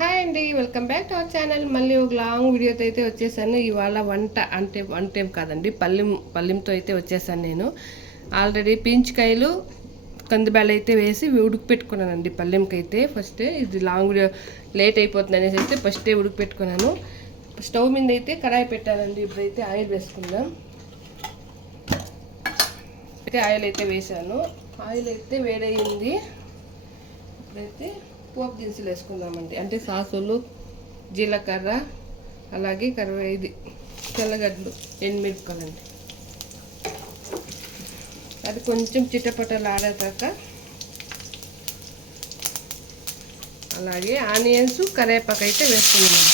Hi అండి, welcome back to our channel. మళ్ళీ ఒక లాంగ్ వీడియోతో అయితే వచ్చేసాను. ఇవాళ వంట ఏం కాదండి, పల్లింతో అయితే వచ్చేసాను. నేను ఆల్రెడీ పీంచికాయలు కందిబ్యాళ్ళు అయితే వేసి ఉడికిపెట్టుకున్నానండి. పల్లెంకి అయితే ఫస్ట్ ఇది లాంగ్ వీడియో లేట్ అయిపోతుంది అనేసి అయితే ఫస్టే ఉడికిపెట్టుకున్నాను. స్టవ్ మీద అయితే కడాయి పెట్టానండి. ఇప్పుడైతే ఆయిల్ వేసుకుందాం. అయితే ఆయిల్ అయితే వేసాను. ఆయిల్ అయితే వేడయింది. ఇప్పుడైతే పోపు దినుసులు వేసుకుందామండి. అంటే సాసులు, జీలకర్ర, అలాగే ఇది తెల్లగడ్డలు, ఎండుమిరపకాయలండి. అది కొంచెం చిటపటలు ఆడేదాక అలాగే ఆనియన్స్, కరివేపాకు అయితే వేసుకుందాం.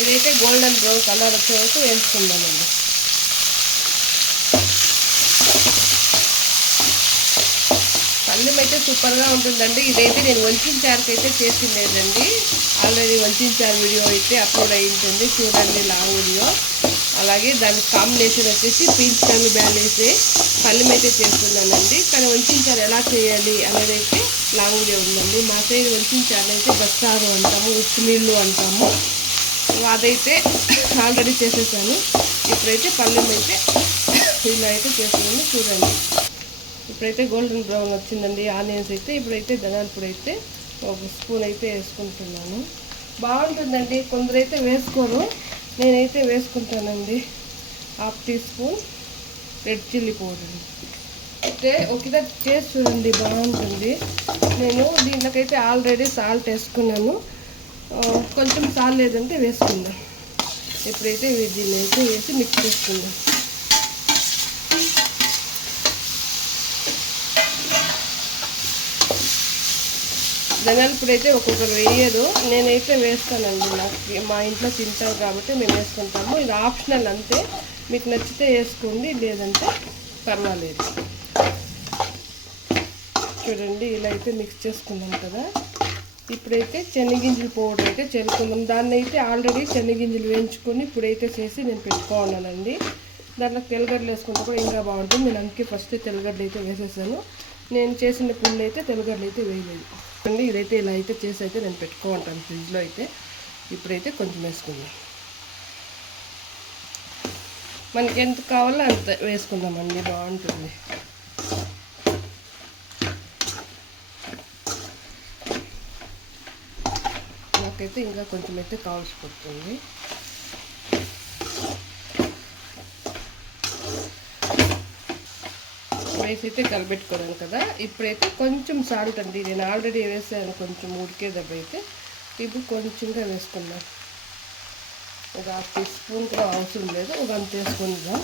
ఇదైతే గోల్డెన్ బ్రౌన్ కలర్ వచ్చే వరకు వేసుకుందామండి. పల్లెం అయితే సూపర్గా ఉంటుందండి. ఇదైతే నేను వంచిన చారుకి అయితే చేసిండేదండి. ఆల్రెడీ వంచిన చారు వీడియో అయితే అప్లోడ్ అయి ఉంటుంది, చూడండి లాంగ్ వీడియో. అలాగే దానికి కాంబినేషన్ వచ్చేసి పీంచికాయలు బ్యాల్ వేసి పల్లెం అయితే చేస్తున్నానండి. కానీ వంచిన చారు ఎలా చేయాలి అనేది అయితే లాంగ్ వీడియో ఉందండి. మా సైడ్ వంచిన చారు అయితే బస్సారు అంటాము, ఉప్పు నీళ్ళు అంటాము. అదైతే ఆల్రెడీ చేసేసాను. ఇప్పుడైతే పల్లెం అయితే ఇలా అయితే చేస్తున్నాను, చూడండి. ఇప్పుడైతే గోల్డెన్ బ్రౌన్ వచ్చిందండి ఆనియన్స్ అయితే. ఇప్పుడైతే ధనియాల పొడి అయితే ఒక స్పూన్ అయితే వేసుకుంటున్నాను. బాగుంటుందండి, కొందరైతే వేసుకోరు, నేనైతే వేసుకుంటానండి. 1/2 teaspoon red chilli powder అయితే ఒకదా టేస్ట్ చూడండి, బాగుంటుంది. నేను దీంట్లోకైతే ఆల్రెడీ సాల్ట్ వేసుకున్నాను. కొంచెం సాల్ట్ లేదంటే వేసుకుందాం. ఇప్పుడైతే దీన్ని అయితే వేసి మిక్స్ చేసుకుందాం. ధనియాల పొడి అయితే ఒక్కొక్కరు వేయరు, నేనైతే వేస్తానండి. నాకు మా ఇంట్లో తింటారు కాబట్టి మేము వేసుకుంటాము. ఇది ఆప్షనల్ అంతే, మీకు నచ్చితే వేసుకోండి, లేదంటే పర్వాలేదు. చూడండి, ఇలా అయితే మిక్స్ చేసుకున్నాం కదా. ఇప్పుడైతే శనగింజల పౌడర్ అయితే చల్లుకుందాం. దాన్ని అయితే ఆల్రెడీ శనగింజలు వేయించుకొని ఇప్పుడైతే చేసి నేను పెట్టుకోవాలండి. దాంట్లో తెల్లగడ్డలు వేసుకుంటే కూడా ఇంకా బాగుంటుంది. నేను అందుకే ఫస్ట్ తెల్లగడ్డలు అయితే వేసేసాను. నేను చేసిన పుల్లు అయితే తెల్లగడ్డలు అయితే వేయలేదు అండి. ఇదైతే ఇలా అయితే చేసి అయితే నేను పెట్టుకోమంటాను ఫ్రిడ్జ్లో అయితే. ఇప్పుడైతే కొంచెం వేసుకుందాం, మనకి ఎంత కావాలో అంత వేసుకుందామండి, బాగుంటుంది. నాకైతే ఇంకా కొంచెం అయితే కావాల్సి పడుతుంది. రైస్ అయితే కలిపెట్టుకోవడం కదా. ఇప్పుడైతే కొంచెం సాల్ట్ అండి, నేను ఆల్రెడీ వేసాను కొంచెం ఉడికేదప్పుడు అయితే. ఇప్పుడు కొంచెంగా వేసుకుందాం. ఒక 1/2 టీ స్పూన్ కూడా అవసరం లేదు, ఒక అంత వేసుకుందాం.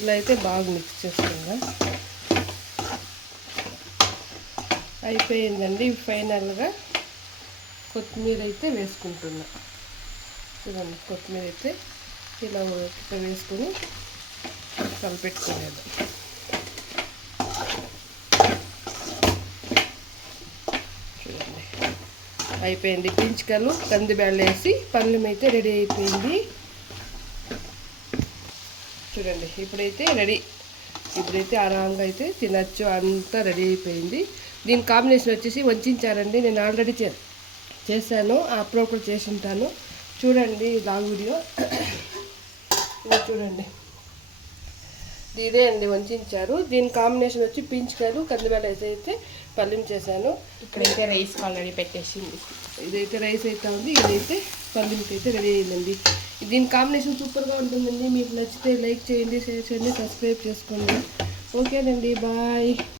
ఇలా అయితే బాగా మిక్స్ చేసుకుందాం. అయిపోయిందండి. ఫైనల్గా కొత్తిమీర అయితే వేసుకుంటున్నా. చూడండి, కొత్తిమీర అయితే ఇలా వేసుకొని కలిపెట్టుకునేది. అయిపోయింది. పీంచికాయలు కందిబ్యాళ్ళు వేసి పల్లెం అయితే రెడీ అయిపోయింది. చూడండి, ఇప్పుడైతే రెడీ. ఇప్పుడైతే ఆరాంగా అయితే తినచ్చు, అంతా రెడీ అయిపోయింది. దీని కాంబినేషన్ వచ్చేసి వంచారండి. నేను ఆల్రెడీ చేశాను, అప్పుడప్పుడు చేసి ఉంటాను. చూడండి లాంగ్ వీడియో. చూడండి, ఇదే అండి వంచారు. దీని కాంబినేషన్ వచ్చి పీంచికాయలు కందిబ్యాళ్ళు వేసి అయితే పల్లెం చేశాను. ఇక్కడైతే రైస్ ఆల్రెడీ పెట్టేసింది. ఇదైతే రైస్ అయితే ఉంది, ఇదైతే పల్లెంకి అయితే రెడీ అయిందండి. దీని కాంబినేషన్ సూపర్గా ఉంటుందండి. మీకు నచ్చితే లైక్ చేయండి, షేర్ చేయండి, సబ్స్క్రైబ్ చేసుకోండి. ఓకేనండి, బాయ్.